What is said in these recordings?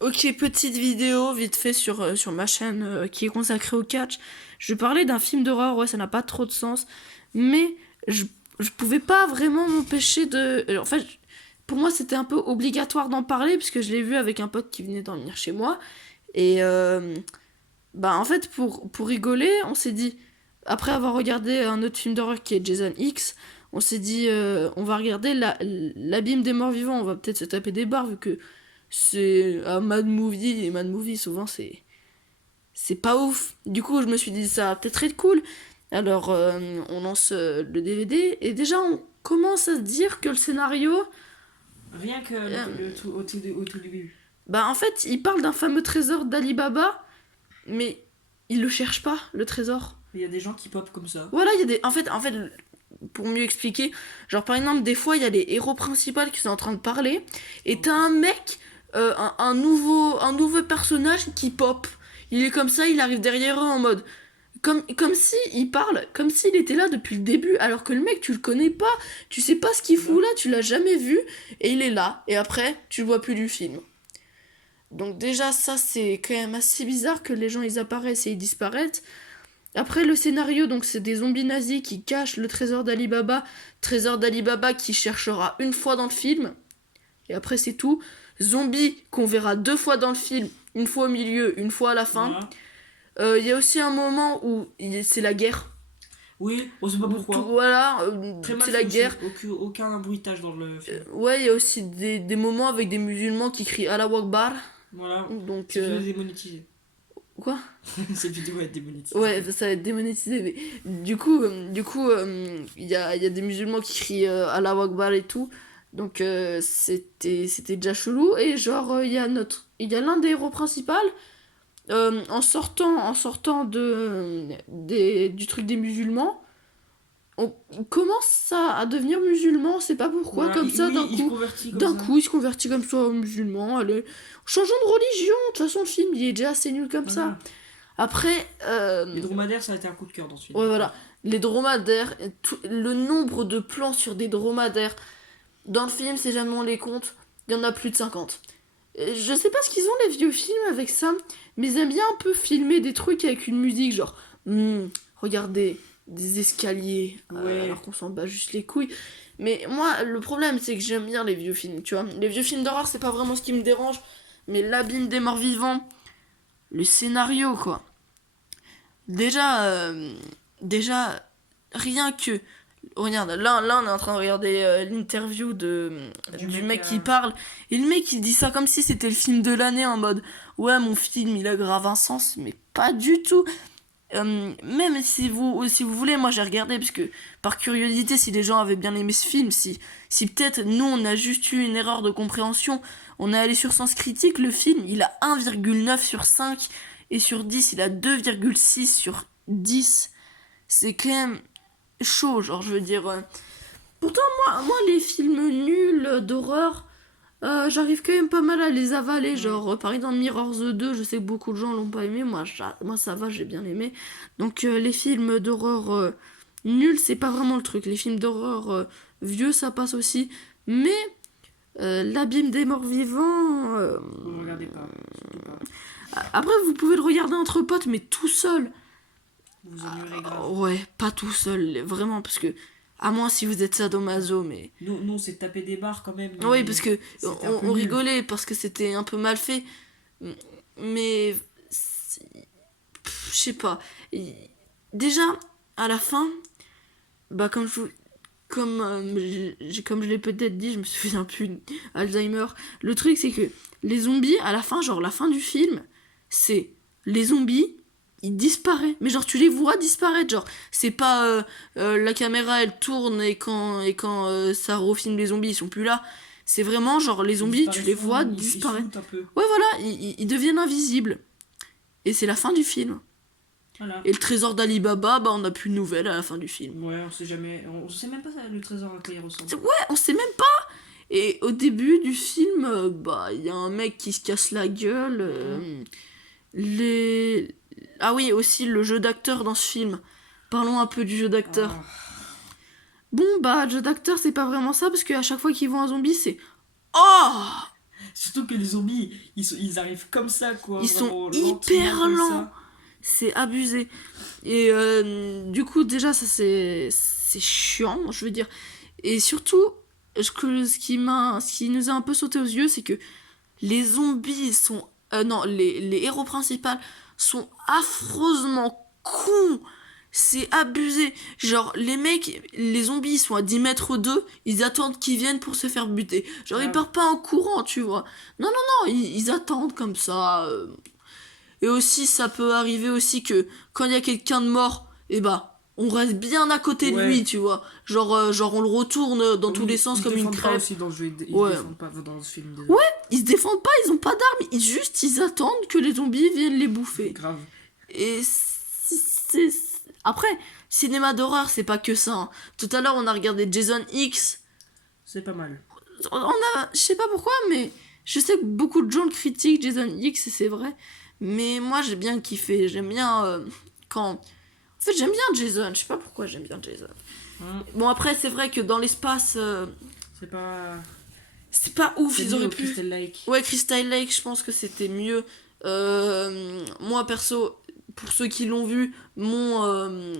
Ok, petite vidéo vite fait sur ma chaîne qui est consacrée au catch. Je parlais d'un film d'horreur, ouais, ça n'a pas trop de sens, mais je, je pouvais pas vraiment m'empêcher de. En fait, pour moi, c'était un peu obligatoire d'en parler, puisque je l'ai vu avec un pote qui venait dormir chez moi. Et bah, en fait, pour rigoler, on s'est dit, après avoir regardé un autre film d'horreur qui est Jason X, on s'est dit, on va regarder l'abîme des morts vivants, on va peut-être se taper des barres, vu que c'est un Mad Movie, et Mad Movie, souvent, c'est pas ouf. Du coup, je me suis dit, ça va peut-être être cool. Alors, on lance le DVD, et déjà, on commence à se dire que le scénario, Rien que euh, au tout début. bah, en fait, il parle d'un fameux trésor d'Ali Baba, mais il le cherche pas, le trésor. Il y a des gens qui pop comme ça. Voilà, il y a des. En fait, pour mieux expliquer, genre par exemple, des fois, il y a les héros principaux qui sont en train de parler, et t'as un mec, un nouveau personnage qui pop. Il est comme ça, il arrive derrière eux en mode. Comme si il parle, comme s'il était là depuis le début, alors que le mec, tu le connais pas, tu sais pas ce qu'il fout là, tu l'as jamais vu, et il est là, et après, tu le vois plus du film. Donc déjà, ça, c'est quand même assez bizarre que les gens, ils apparaissent et ils disparaissent. Après le scénario, donc c'est des zombies nazis qui cachent le trésor d'Ali Baba qui cherchera une fois dans le film, et après c'est tout. Zombies qu'on verra deux fois dans le film, une fois au milieu, une fois à la fin. Voilà. Il y a aussi un moment où c'est la guerre. Oui, on sait pas pourquoi. Voilà, Très mal c'est fait la aussi. guerre. Aucun bruitage dans le film. Ouais, il y a aussi des moments avec des musulmans qui crient Allah Akbar. Voilà. Donc, Cette vidéo est démonétisée. quoi. Cette vidéo va être démonétisée. Ouais, ça va être démonétisé. Mais du coup, il y a des musulmans qui crient Allah Akbar et tout. Donc c'était déjà chelou. Et genre, il y a l'un des héros principaux. En sortant du truc des musulmans, on commence à devenir musulman. On sait pas pourquoi, Voilà. comme ça, Oui, d'un il se coup. convertit comme D'un ça. coup, il se convertit comme ça au musulman. Allez, changeons de religion. De toute façon, le film, il est déjà assez nul comme ça. Voilà. Après, Les dromadaires, ça a été un coup de cœur dans ce film, ouais, par voilà. contre. Les dromadaires, le nombre de plans sur des dromadaires dans le film, si jamais on les compte, il y en a plus de 50. Je sais pas ce qu'ils ont les vieux films avec ça, mais ils aiment bien un peu filmer des trucs avec une musique, genre, regardez, des escaliers, alors Ouais. qu'on s'en bat juste les couilles. Mais moi, le problème, c'est que j'aime bien les vieux films, tu vois. Les vieux films d'horreur, c'est pas vraiment ce qui me dérange, mais l'abîme des morts vivants, le scénario, quoi. Déjà, déjà, rien que. Regarde, là, on est en train de regarder l'interview du mec qui parle. Et le mec, il dit ça comme si c'était le film de l'année en mode ouais, mon film, il a grave un sens, mais pas du tout. Même si vous voulez, moi j'ai regardé, parce que par curiosité, si les gens avaient bien aimé ce film, si peut-être nous on a juste eu une erreur de compréhension, on est allé sur Sens Critique, le film il a 1,9 sur 5 et sur 10 il a 2,6 sur 10. C'est quand même chaud, genre je veux dire. Pourtant, moi les films nuls d'horreur, j'arrive quand même pas mal à les avaler. Ouais. Genre, par exemple, Mirrors 2, je sais que beaucoup de gens l'ont pas aimé. Moi ça va, j'ai bien aimé. Donc, les films d'horreur nuls, c'est pas vraiment le truc. Les films d'horreur vieux, ça passe aussi. Mais l'abîme des morts vivants. Vous ne regardez pas, surtout pas. Après, vous pouvez le regarder entre potes, mais tout seul. Vous vous ennuierez grave. Ouais, pas tout seul, vraiment, parce que. À moins si vous êtes sadomaso, mais. Nous, on s'est tapé des barres quand même, Oui, mais parce que c'était un peu on nul. rigolait, parce que c'était un peu mal fait. Mais. Je sais pas. Déjà, à la fin, bah, comme je l'ai peut-être dit, je me souviens plus, Alzheimer. Le truc, c'est que les zombies, à la fin, genre la fin du film, c'est les zombies, ils disparaissent. Mais genre, tu les vois disparaître. Genre, c'est pas la caméra, elle tourne et quand ça refilme les zombies, ils sont plus là. C'est vraiment genre, les Ils zombies, tu les disparaissent vois souvent, ils se disparaître. floutent un peu. Ouais, voilà, ils deviennent invisibles. Et c'est la fin du film. Voilà. Et le trésor d'Ali Baba, bah, on n'a plus de nouvelles à la fin du film. Ouais, on sait jamais. On sait même pas le trésor à quoi il ressemble. Ouais, on sait même pas. Et au début du film, bah, il y a un mec qui se casse la gueule. Les. Ah oui, aussi le jeu d'acteur dans ce film. Parlons un peu du jeu d'acteur. Ah. Bon, bah, le jeu d'acteur, c'est pas vraiment ça, parce qu'à chaque fois qu'ils voient un zombie, c'est. Oh. Surtout que les zombies, ils arrivent comme ça, quoi. Ils sont vraiment hyper lentement, comme lents. ça. C'est abusé. Et du coup, déjà, ça c'est chiant, je veux dire. Et surtout, ce qui nous a un peu sauté aux yeux, c'est que les zombies sont. Non, les héros principaux sont affreusement cons. C'est abusé. Genre, les mecs, les zombies, ils sont à 10 mètres d'eux, ils attendent qu'ils viennent pour se faire buter. Genre, ils Ah, partent pas en courant, tu vois. Non, non, non, ils attendent comme ça. Et aussi, ça peut arriver aussi que quand il y a quelqu'un de mort, eh bah, on reste bien à côté de Ouais. lui, tu vois. Genre on le retourne dans tous oui, les sens ils comme se une défendent pas crêpe. aussi dans le jeu, ils Ouais. se défendent pas dans ce film. Désolé. Ouais, ils se défendent pas, ils ont pas d'armes, ils attendent que les zombies viennent les bouffer. Grave. Et après, cinéma d'horreur, c'est pas que ça. Hein. Tout à l'heure, on a regardé Jason X. C'est pas mal. Je sais pas pourquoi, mais je sais que beaucoup de gens le critiquent, Jason X, et c'est vrai. Mais moi, j'ai bien kiffé. J'aime bien quand. En fait, j'aime bien Jason. Je sais pas pourquoi j'aime bien Jason. Bon, après, c'est vrai que dans l'espace, C'est pas. c'est pas ouf. C'est Ils mieux auraient au pu. Crystal Lake. Ouais, Crystal Lake, je pense que c'était mieux. Moi, perso, pour ceux qui l'ont vu, mon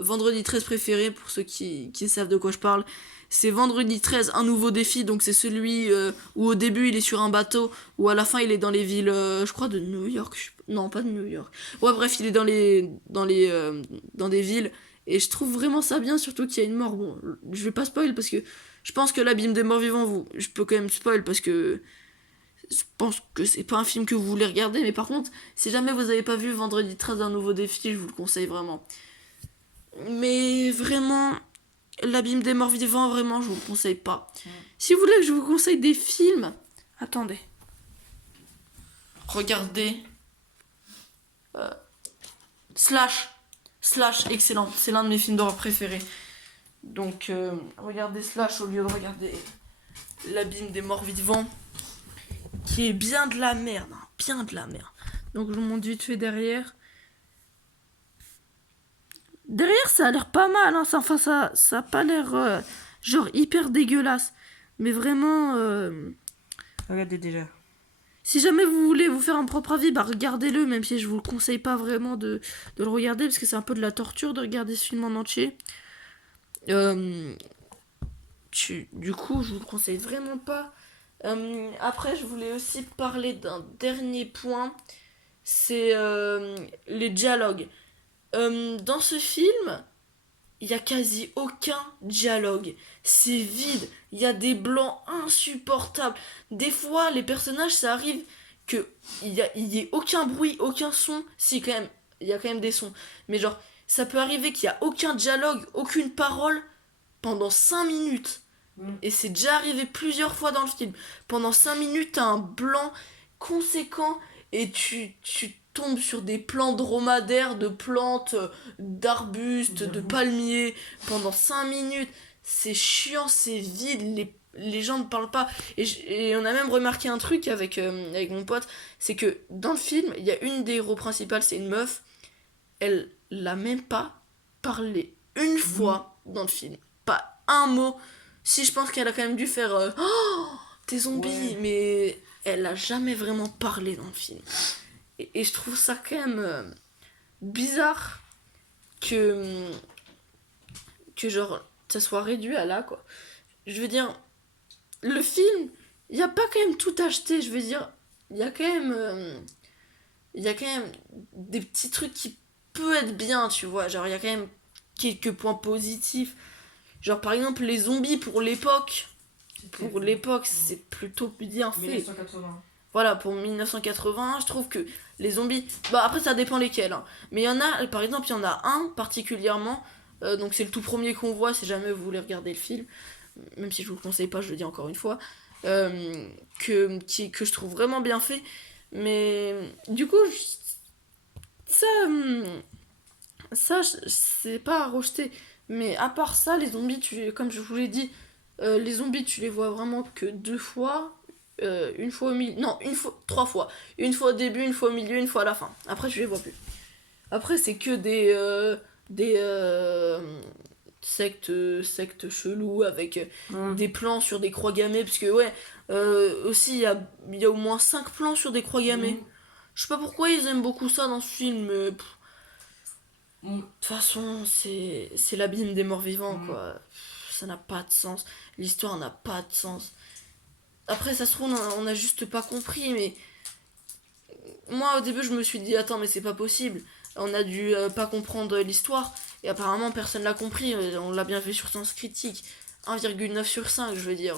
vendredi 13 préféré, pour ceux qui savent de quoi je parle, c'est Vendredi 13, un nouveau défi. Donc, c'est celui où au début il est sur un bateau, où à la fin il est dans les villes, je crois, de New York. Non, pas de New York. Ouais, bref, il est dans des villes. Et je trouve vraiment ça bien, surtout qu'il y a une mort. Bon, je vais pas spoil parce que je pense que l'Abîme des morts vivants, je peux quand même spoil parce que je pense que c'est pas un film que vous voulez regarder, mais par contre, si jamais vous avez pas vu Vendredi 13 un nouveau défi, je vous le conseille vraiment. Mais vraiment, l'Abîme des morts vivants, vraiment, je vous le conseille pas. Si vous voulez que je vous conseille des films, attendez. Regardez. Slash, excellent. C'est l'un de mes films d'horreur préférés. Donc, regardez Slash au lieu de regarder l'Abîme des morts vivants. Qui est bien de la merde, hein, bien de la merde. Donc je vous montre vite fait derrière. Derrière ça a l'air pas mal, hein. Ça a pas l'air genre hyper dégueulasse. Mais vraiment, Regardez déjà. si jamais vous voulez vous faire un propre avis, bah regardez-le, même si je vous le conseille pas vraiment de le regarder, parce que c'est un peu de la torture de regarder ce film en entier. Du coup, je vous le conseille vraiment pas. Après, je voulais aussi parler d'un dernier point, c'est les dialogues. Dans ce film, il y a quasi aucun dialogue. C'est vide, il y a des blancs insupportables. Des fois, les personnages, ça arrive que il y ait aucun bruit, aucun son. Si, quand même, il y a quand même des sons. Mais genre, ça peut arriver qu'il y a aucun dialogue, aucune parole pendant 5 minutes. Et c'est déjà arrivé plusieurs fois dans le film. Pendant 5 minutes, t'as un blanc conséquent et tu tombes sur des plants dromadaires, de plantes, d'arbustes, de palmiers. Pendant 5 minutes, c'est chiant, c'est vide, les gens ne parlent pas. Et on a même remarqué un truc avec mon pote, c'est que dans le film, il y a une des héros principales, c'est une meuf. Elle l'a même pas parlé une fois dans le film. Pas un mot. Si, je pense qu'elle a quand même dû faire oh, t'es zombie, Ouais. mais elle a jamais vraiment parlé dans le film. Et je trouve ça quand même bizarre que genre ça soit réduit à là, quoi. Je veux dire, le film, il y a pas quand même tout acheté, je veux dire, il y a quand même des petits trucs qui peuvent être bien, tu vois, genre il y a quand même quelques points positifs. Genre par exemple les zombies pour l'époque, c'est plutôt bien fait. 1980. Voilà, pour 1980, je trouve que les zombies, bah après ça dépend lesquels, hein. Mais il y en a, par exemple il y en a un particulièrement, donc c'est le tout premier qu'on voit si jamais vous voulez regarder le film, même si je vous le conseille pas, je le dis encore une fois, que je trouve vraiment bien fait. Mais du coup, ça c'est pas à rejeter. Mais à part ça, les zombies, comme je vous l'ai dit, les zombies, tu les vois vraiment que 2 fois. Une fois au milieu. Non, 3 fois. Une fois au début, une fois au milieu, une fois à la fin. Après, tu les vois plus. Après, c'est que secte chelou avec Hum. des plans sur des croix gammées. Parce que, ouais, aussi, il y a au moins 5 plans sur des croix gammées. Hum. Je sais pas pourquoi ils aiment beaucoup ça dans ce film, mais Hum. de toute façon, c'est l'abîme des morts vivants, Mhm. quoi. Ça n'a pas de sens. L'histoire n'a pas de sens. Après, ça se trouve, on a juste pas compris, mais moi, au début, je me suis dit, attends, mais c'est pas possible. On a dû pas comprendre l'histoire, et apparemment, personne l'a compris. On l'a bien fait sur Sens Critique. 1,9 sur 5, je veux dire.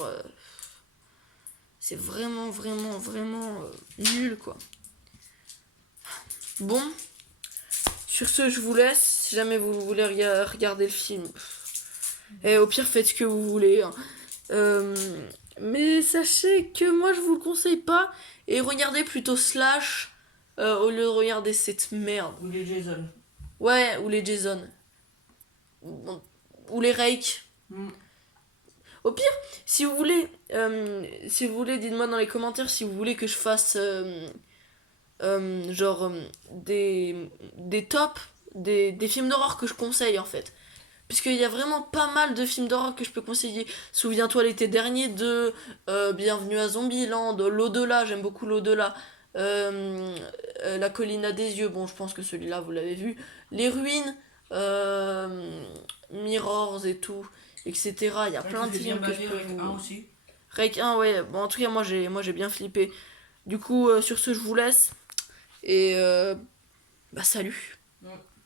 C'est vraiment, vraiment, vraiment nul, quoi. Bon, sur ce, je vous laisse. Si jamais vous voulez regarder le film. Et au pire, faites ce que vous voulez. Hein. Euh, mais sachez que moi, je vous le conseille pas. Et regardez plutôt Slash au lieu de regarder cette merde. Ou les Jason. Ouais, ou les Jason. Bon, ou les Rake. Hum. Au pire, si vous voulez, dites-moi dans les commentaires si vous voulez que je fasse genre des tops des films d'horreur que je conseille en fait. Puisqu'il y a vraiment pas mal de films d'horreur que je peux conseiller. Souviens-toi l'été dernier de Bienvenue à Zombieland, L'au-delà, j'aime beaucoup L'au-delà. La colline à des yeux, bon je pense que celui-là vous l'avez vu. Les ruines, Mirrors et tout, etc. Il y a plein de J'ai bien films que je basé peux avec vous... un aussi. Rec 1, ouais, bon en tout cas moi j'ai bien flippé. Du coup sur ce je vous laisse et bah salut. Hum.